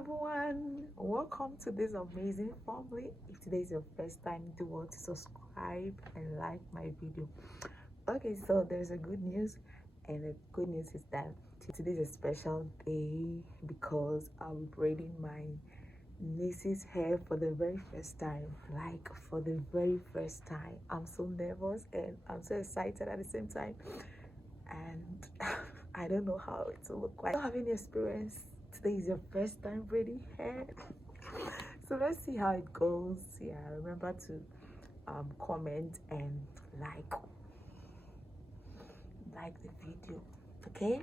everyone, welcome to this amazing family. If today is your first time, do well to subscribe and like my video. Okay, so there's a good news, and the good news is that today is a special day because I'll be braiding my niece's hair for the very first time. Like, for the very first time. I'm so nervous and I'm so excited at the same time, and I don't know how it will look like. I don't have any experience. Today is your first time braiding hair, so let's see how it goes. Yeah, remember to comment and like the video, okay?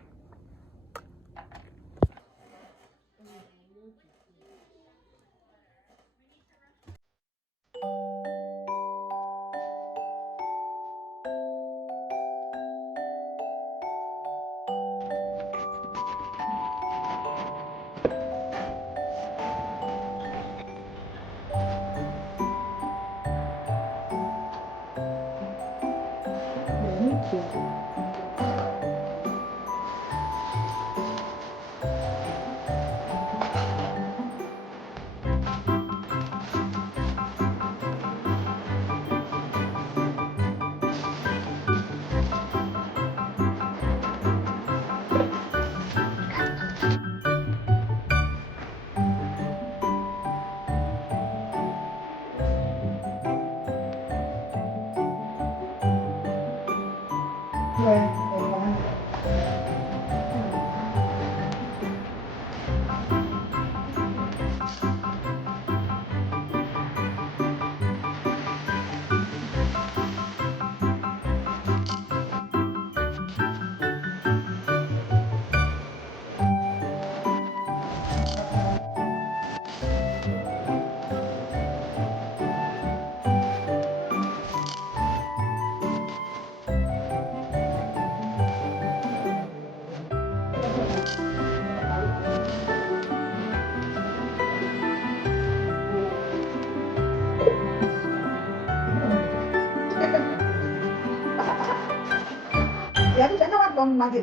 Ya bisa nyawa dong lagi.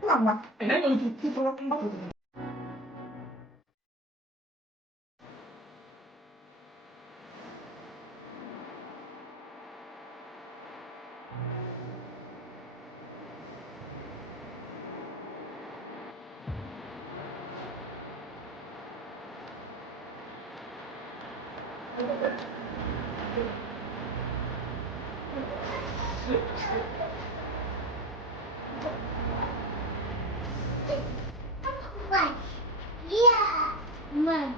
Lama. Yeah, man.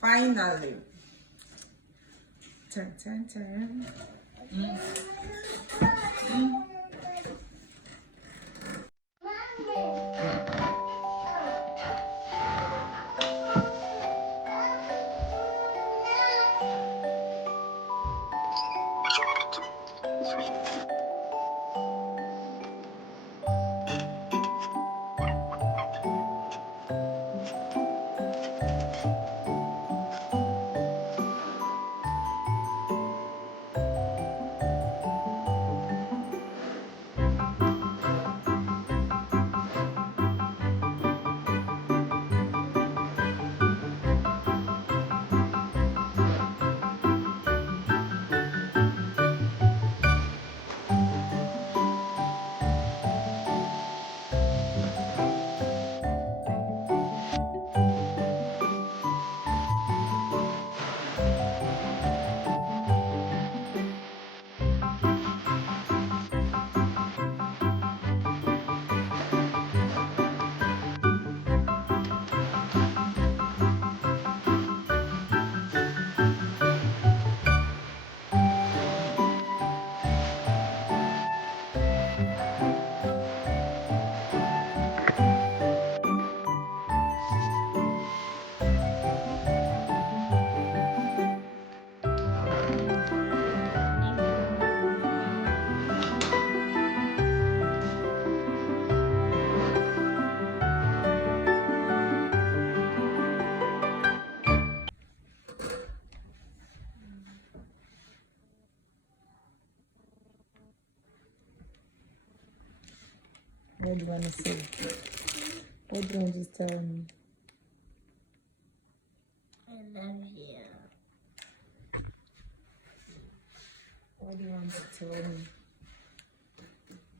Finally. Turn, turn, turn. What do you want to say? What do you want to tell me? I love you. What do you want to tell me?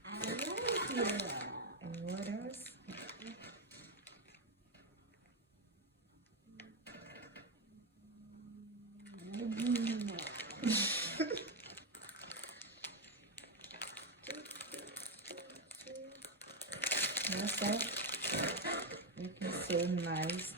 I love you. And what else? That's it. Looking so nice.